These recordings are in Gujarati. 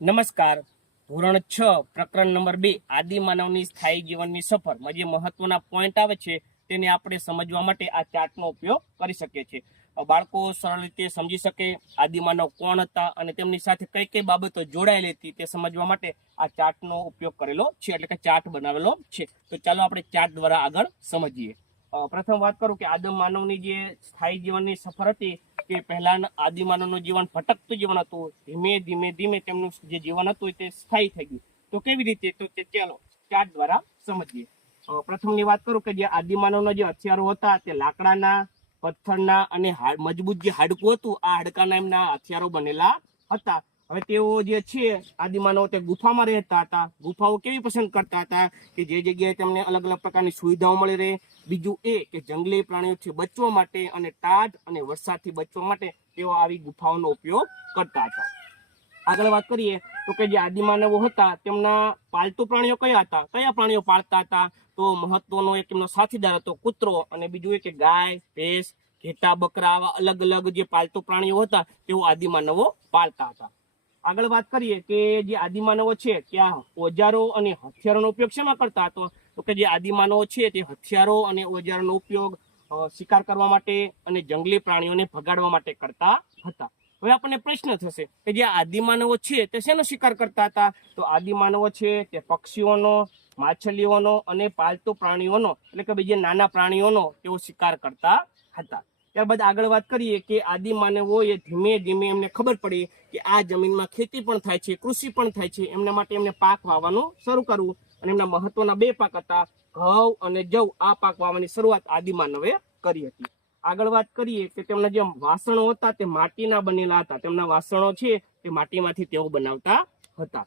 નમસ્કાર. ધોરણ 6 પ્રકરણ નંબર 2 આદિમાનવની સ્થાયી જીવનની સફરમાં જે મહત્વના પોઈન્ટ આવે છે તેને આપણે સમજવા માટે આ ચાર્ટનો ઉપયોગ કરી શકીએ છીએ. બાળકો સરળ રીતે સમજી શકે આદિમાનવ કોણ હતા અને તેમની સાથે કઈ કઈ બાબતો જોડાયેલી હતી તે સમજવા માટે આ ચાર્ટનો ઉપયોગ કરેલો છે, એટલે કે ચાર્ટ બનાવેલો છે. તો ચાલો આપણે ચાર્ટ દ્વારા આગળ સમજીએ. પ્રથમ વાત કરું કે આદમ માનવની જે સ્થાયી જીવનની સફર હતી કે પહેલાના આદિમાનવનું જીવન ભટકતું જીવન હતું. ધીમે ધીમે તેમનું જે જીવન હતું તે સ્થાયી થઈ ગયું. તો કેવી રીતે? તો તે ચાલો ચાર્ટ દ્વારા સમજીએ. પ્રથમની વાત કરું કે જે આદિમાનવના જે હથિયારો હતા તે લાકડાના, પથ્થરના અને મજબૂત જે હાડકું હતું આ હાડકાના એમના હથિયારો બનેલા હતા. હવે તેઓ જે છે આદિમાનવ તે ગુફામાં રહેતા હતા. ગુફાઓ કેવી પસંદ કરતા હતા કે જે જગ્યાએ તેમને અલગ અલગ પ્રકારની સુવિધાઓ મળી રહે. બીજું એ કે જંગલી પ્રાણીઓથી બચવા માટે અને ટાઢ અને વરસાદથી બચવા માટે તેઓ આવી ગુફાઓનો ઉપયોગ કરતા હતા. આગળ વાત કરીએ તો કે જે આદિમાનવો હતા તેમના પાલતુ પ્રાણીઓ કયા પ્રાણીઓ પાળતા હતા? તો મહત્વનો એક એમનો સાથીદાર હતો કૂતરો, અને બીજું એ કે ગાય, ભેંસ, ઘેટા, બકરા આવા અલગ અલગ જે પાલતુ પ્રાણીઓ હતા તેઓ આદિમાનવો પાળતા હતા. આગળ વાત કરીએ કે જે આદિમાનવો છે ત્યાં ઓજારો અને હથિયારોનો ઉપયોગ શેમાં કરતા હતો? તો કે જે આદિમાનવો છે તે હથિયારો અને ઓજારોનો ઉપયોગ શિકાર કરવા માટે અને જંગલી પ્રાણીઓને ભગાડવા માટે કરતા હતા. હવે આપણને પ્રશ્ન થશે કે જે આદિમાનવો છે તે શેનો શિકાર કરતા હતા? તો આદિમાનવો છે તે પક્ષીઓનો, માછલીઓનો અને પાલતુ પ્રાણીઓનો, એટલે કે બીજા નાના પ્રાણીઓનો તેઓ શિકાર કરતા હતા. ત્યારબાદ આગળ વાત કરીએ કે આદિમાનવોએ ધીમે ધીમે એમને ખબર પડી કે આ જમીનમાં ખેતી પણ થાય છે, કૃષિ પણ થાય છે. એમના માટે એમને પાક વાવવાનું શરૂ કરવું, અને એમના મહત્વના બે પાક હતા ઘઉં અને જવ. આ પાક વાવવાની શરૂઆત આદિમાનવે કરી હતી. આગળ વાત કરીએ કે તેમના જે વાસણો હતા તે માટીના બનેલા હતા. તેમના વાસણો છે તે માટીમાંથી તેઓ બનાવતા હતા.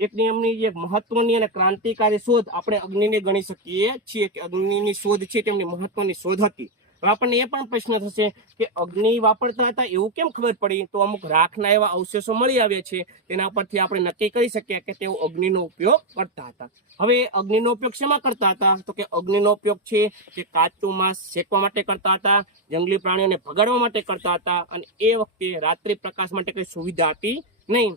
એક એમની જે મહત્વની અને ક્રાંતિકારી શોધ આપણે અગ્નિને ગણી શકીએ છીએ કે અગ્નિની શોધ છે તેમની મહત્વની શોધ હતી. આપણને એ પણ પ્રશ્ન થશે કે અગ્નિ વાપરતા હતા એવું કેમ ખબર પડી? તો અમુક રાખના એવા અવશેષો મળી આવ્યા છે, તેના પરથી આપણે નક્કી કરી શકીએ કે તેઓ અગ્નિનો ઉપયોગ કરતા હતા. હવે અગ્નિનો ઉપયોગ શેમાં કરતા હતા? તો કે અગ્નિનો ઉપયોગ છે તે કાચું માંસ શેકવા માટે કરતા હતા, જંગલી પ્રાણીઓને ભગાડવા માટે કરતા હતા, અને એ વખતે રાત્રિ પ્રકાશ માટે કઈ સુવિધા હતી નહીં.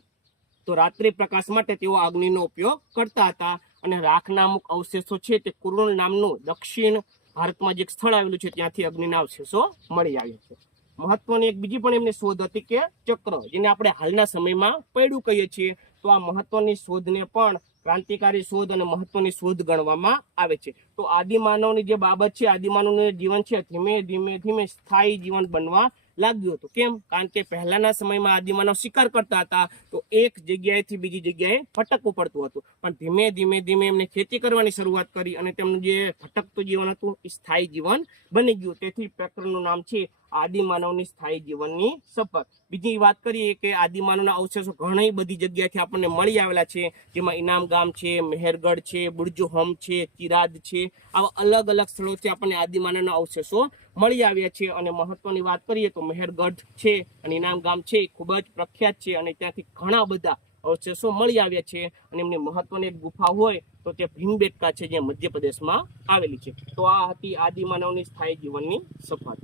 તો રાત્રિ પ્રકાશ માટે તેઓ અગ્નિનો ઉપયોગ કરતા હતા. અને રાખના અમુક અવશેષો છે તે કુરુલ નામનું દક્ષિણ ભારતમાં જે સ્થળ આવેલું છે ત્યાંથી અગ્નિના અવશેષો મળી આવ્યા છે. મહત્વની એક બીજી પણ એમની શોધ હતી કે ચક્ર, જેને આપણે હાલના સમયમાં પૈડું કહીએ છીએ. તો આ મહત્વની શોધને પણ ક્રાંતિકારી શોધ અને મહત્વની શોધ ગણવામાં આવે છે. તો આદિમાનવની જે બાબત છે, આદિમાનવનું જીવન છે ધીમે ધીમે સ્થાયી જીવન બનવા લાગ્યું હતું. કેમ? કારણ કે પહેલાના સમયમાં આદિમાનવ શિકાર કરતા હતા તો એક જગ્યાએથી બીજી જગ્યાએ ભટકવું પડતું હતું, પણ ધીમે એમને ખેતી કરવાની શરૂઆત કરી અને તેમનું જે ભટકતું જીવન હતું એ સ્થાયી જીવન બની ગયું. તેથી પ્રકરણનું નામ છે આદિમાનવની સ્થાયી જીવનની સફર. બીજી વાત કરીએ કે આદિમાનવના અવશેષો ઘણી બધી જગ્યાએથી આપણને મળી આવેલા છે, જેમાં ઇનામ ગામ છે, મેહેરગઢ છે, બુર્જુહોમ છે, ચિરાદ છે. આવા અલગ અલગ સ્થળોથી આપણને આદિમાનવના અવશેષો મળી આવ્યા છે. અને મહત્વની વાત કરીએ તો મેહેરગઢ છે અને ઇનામ ગામ છે એ ખૂબ જ પ્રખ્યાત છે, અને ત્યાંથી ઘણા બધા અવશેષો મળી આવ્યા છે. અને એમની મહત્વની એક ગુફા હોય તો તે ભીમબેટકા છે જે મધ્યપ્રદેશમાં આવેલી છે. તો આ હતી આદિમાનવની સ્થાયી જીવનની સફર.